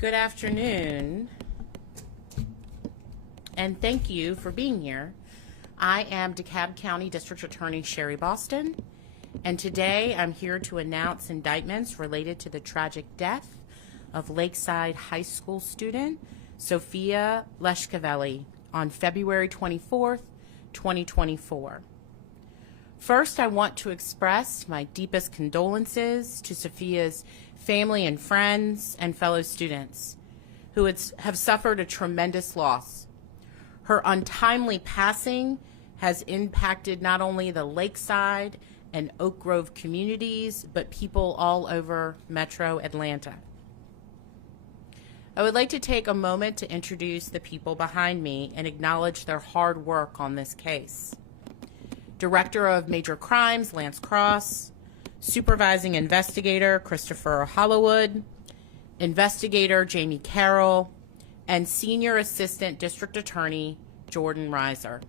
Good afternoon, and thank you for being here. I am DeKalb County District Attorney Sherry Boston, and today I'm here to announce indictments related to the tragic death of Lakeside High School student Sophia Leshkavelli on February 24th, 2024. First, I want to express my deepest condolences to Sophia's family and friends and fellow students who have suffered a tremendous loss. Her untimely passing has impacted not only the Lakeside and Oak Grove communities, but people all over Metro Atlanta. I would like to take a moment to introduce the people behind me and acknowledge their hard work on this case. Director of Major Crimes, Lance Cross, Supervising Investigator, Christopher Hollowood, Investigator, Jamie Carroll, and Senior Assistant District Attorney, Jordan Reiser.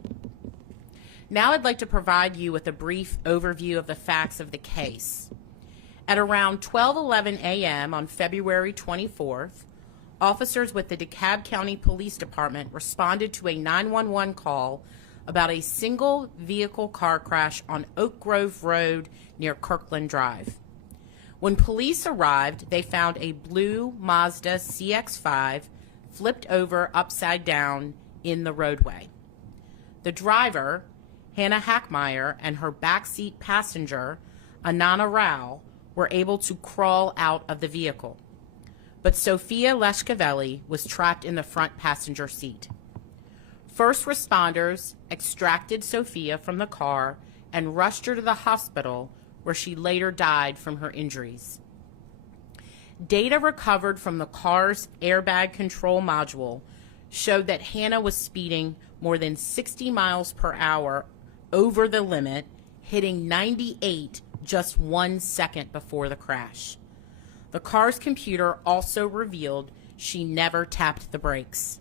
Now I'd like to provide you with a brief overview of the facts of the case. At around 12:11 a.m. on February 24th, officers with the DeKalb County Police Department responded to a 911 call about a single vehicle car crash on Oak Grove Road near Kirkland Drive. When police arrived, they found a blue Mazda CX-5 flipped over upside down in the roadway. The driver, Hannah Hackmeyer, and her backseat passenger, Anana Rao, were able to crawl out of the vehicle. But Sophia Leshkavelli was trapped in the front passenger seat. First responders extracted Sophia from the car and rushed her to the hospital, where she later died from her injuries. Data recovered from the car's airbag control module showed that Hannah was speeding more than 60 miles per hour over the limit, hitting 98 just 1 second before the crash. The car's computer also revealed she never tapped the brakes.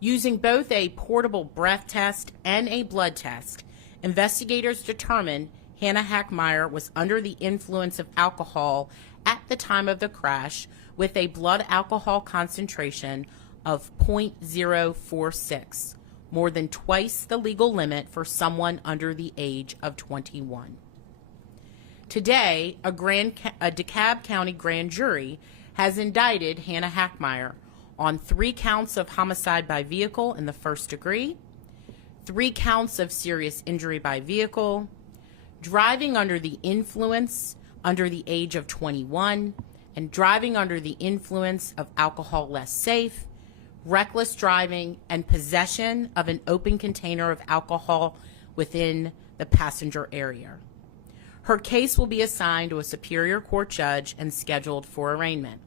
Using both a portable breath test and a blood test, investigators determined Hannah Hackmeyer was under the influence of alcohol at the time of the crash, with a blood alcohol concentration of 0.046, more than twice the legal limit for someone under the age of 21. Today, a DeKalb County grand jury has indicted Hannah Hackmeyer on 3 counts of homicide by vehicle in the first degree, 3 counts of serious injury by vehicle, driving under the influence under the age of 21, and driving under the influence of alcohol less safe, reckless driving, and possession of an open container of alcohol within the passenger area. Her case will be assigned to a Superior Court judge and scheduled for arraignment.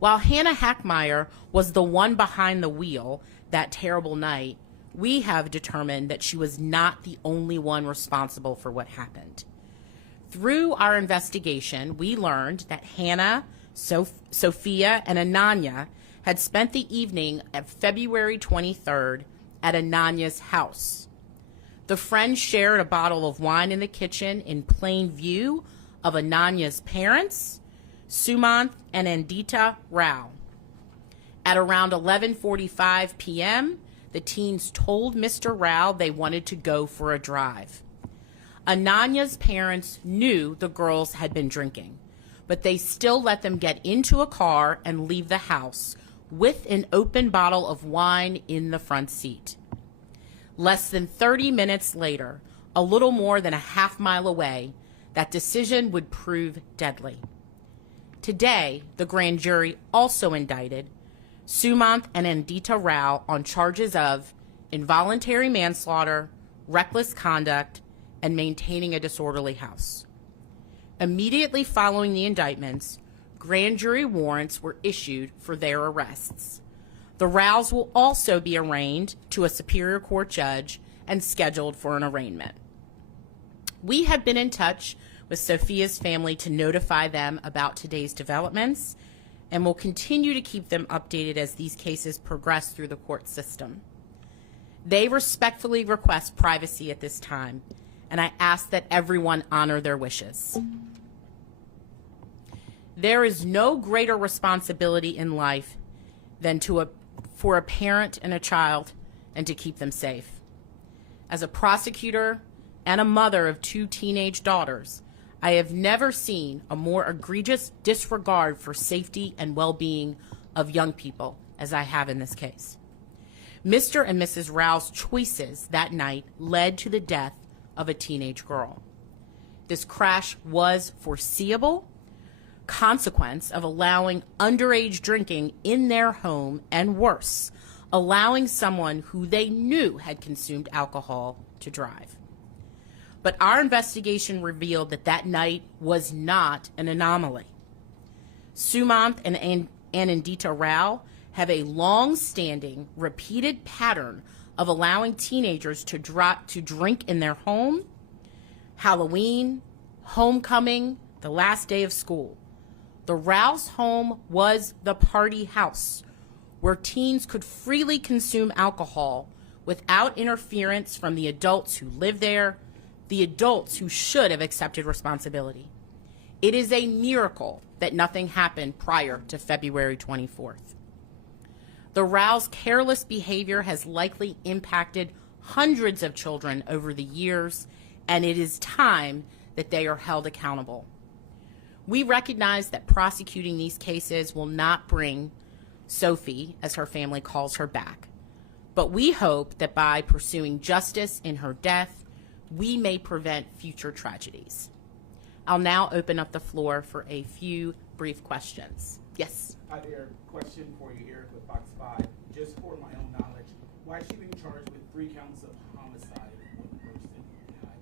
While Hannah Hackmeyer was the one behind the wheel that terrible night, we have determined that she was not the only one responsible for what happened. Through our investigation, we learned that Hannah, Sophia, and Ananya had spent the evening of February 23rd at Ananya's house. The friends shared a bottle of wine in the kitchen in plain view of Ananya's parents, Sumant and Andita Rao. At around 11:45 p.m., the teens told Mr. Rao they wanted to go for a drive. Ananya's parents knew the girls had been drinking, but they still let them get into a car and leave the house with an open bottle of wine in the front seat. Less than 30 minutes later, a little more than a half-mile away, that decision would prove deadly. Today, the grand jury also indicted Sumant and Andita Rao on charges of involuntary manslaughter, reckless conduct, and maintaining a disorderly house. Immediately following the indictments, grand jury warrants were issued for their arrests. The Raos will also be arraigned to a Superior Court judge and scheduled for an arraignment. We have been in touch with Sophia's family to notify them about today's developments, and will continue to keep them updated as these cases progress through the court system. They respectfully request privacy at this time, and I ask that everyone honor their wishes. There is no greater responsibility in life than for a parent and a child and to keep them safe. As a prosecutor and a mother of 2 teenage daughters, I have never seen a more egregious disregard for safety and well-being of young people as I have in this case. Mr. and Mrs. Rao's choices that night led to the death of a teenage girl. This crash was foreseeable consequence of allowing underage drinking in their home, and worse, allowing someone who they knew had consumed alcohol to drive. But our investigation revealed that that night was not an anomaly. Sumant and Anindita Rao have a long-standing, repeated pattern of allowing teenagers to drink in their home, Halloween, homecoming, the last day of school. The Rao's home was the party house where teens could freely consume alcohol without interference from the adults who lived there, the adults who should have accepted responsibility. It is a miracle that nothing happened prior to February 24th. The Rao's careless behavior has likely impacted hundreds of children over the years, and it is time that they are held accountable. We recognize that prosecuting these cases will not bring Sophie, as her family calls her, back. But we hope that by pursuing justice in her death, we may prevent future tragedies. I'll now open up the floor for a few brief questions. Yes? Hi there. Question for you, Eric, with Fox 5. Just for my own knowledge, why is she being charged with 3 counts of homicide? One person died.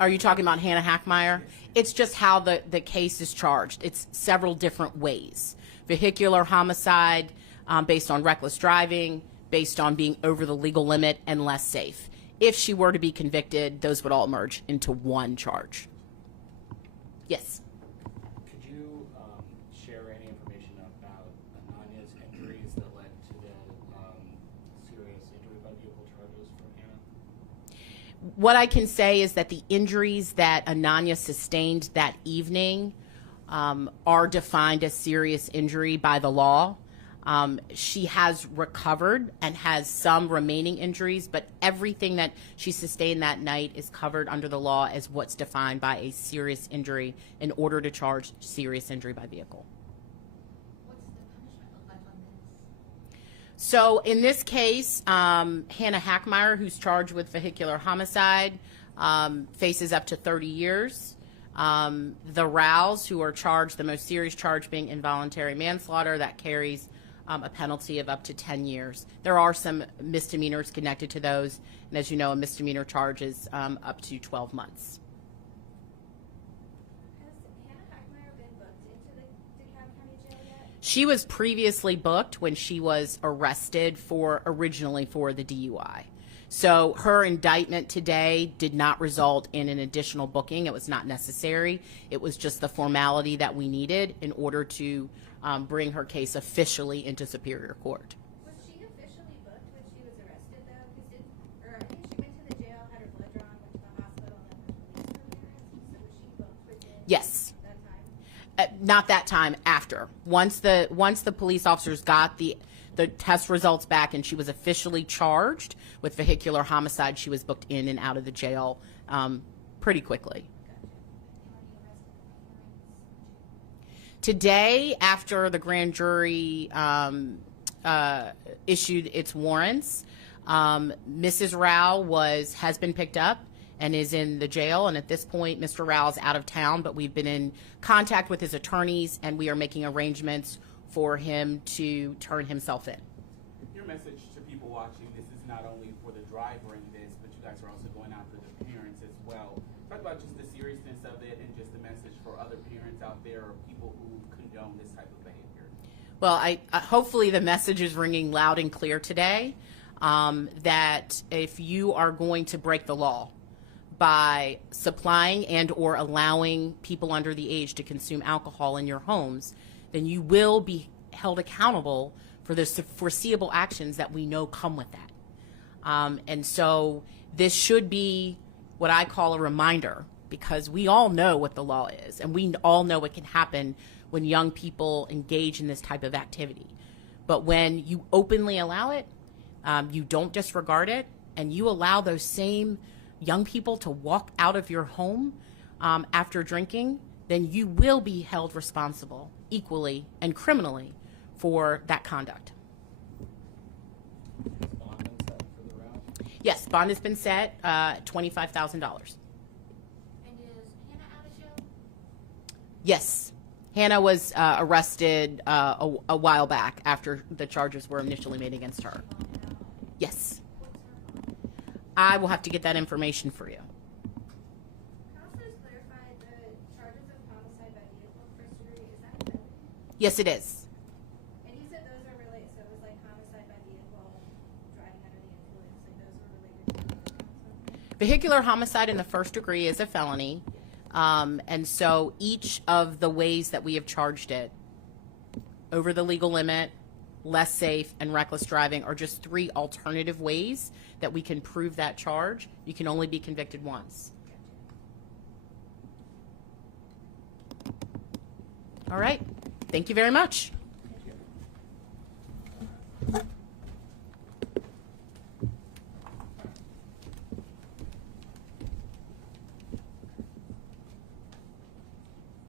Are you talking about Hannah Hackmeyer? Yes. It's just how the case is charged. It's several different ways. Vehicular homicide, based on reckless driving, based on being over the legal limit and less safe. If she were to be convicted, those would all merge into one charge. Yes? Could you share any information about Ananya's injuries that led to the serious injury by vehicle charges from Hannah? What I can say is that the injuries that Ananya sustained that evening are defined as serious injury by the law. She has recovered and has some remaining injuries, but everything that she sustained that night is covered under the law as what's defined by a serious injury in order to charge serious injury by vehicle. What's the punishment look like on this? So in this case, Hannah Hackmeyer, who's charged with vehicular homicide, faces up to 30 years. The Raos, who are charged, the most serious charge being involuntary manslaughter, that carries a penalty of up to 10 years. There are some misdemeanors connected to those, and as you know, a misdemeanor charge is up to 12 months. Has Hannah Hackmeyer been booked into the DeKalb County Jail yet? She was previously booked when she was arrested originally for the DUI. So her indictment today did not result in an additional booking. It was not necessary. It was just the formality that we needed in order to bring her case officially into Superior Court. Was she officially booked when she was arrested, though? I think she went to the jail, had her blood drawn, went to the hospital, and then was released from there. So was she booked within Yes. that time? Not that time, after. Once the police officers got the test results back and she was officially charged with vehicular homicide, she was booked in and out of the jail pretty quickly. Today, after the grand jury issued its warrants, Mrs. Rao has been picked up and is in the jail, and at this point Mr. Rao is out of town, but we've been in contact with his attorneys and we are making arrangements for him to turn himself in. Your message to people watching, this is not only for the driver in this, but you guys are also going after the parents as well. Talk about just the seriousness of it and just the message for other parents out there or people who condone this type of behavior. Well, hopefully the message is ringing loud and clear today, that if you are going to break the law by supplying and or allowing people under the age to consume alcohol in your homes, then you will be held accountable for the foreseeable actions that we know come with that. And so this should be what I call a reminder because we all know what the law is, and we all know what can happen when young people engage in this type of activity. But when you openly allow it, you don't disregard it, and you allow those same young people to walk out of your home after drinking, then you will be held responsible equally and criminally for that conduct. Has bond been set for the round? Yes, bond has been set, $25,000. And is Hannah out of jail? Yes. Hannah was arrested a while back after the charges were initially made against her. Yes. What's her bond? I will have to get that information for you. Can also just clarify the charges of homicide by vehicle first degree, is that a felony? Yes, it is. And you said those are related, so it was like homicide by vehicle, driving under the influence, like those were related to homicide? Vehicular homicide in the first degree is a felony. And so each of the ways that we have charged it, over the legal limit, less safe, and reckless driving, are just 3 alternative ways that we can prove that charge. You can only be convicted once. All right. Thank you very much.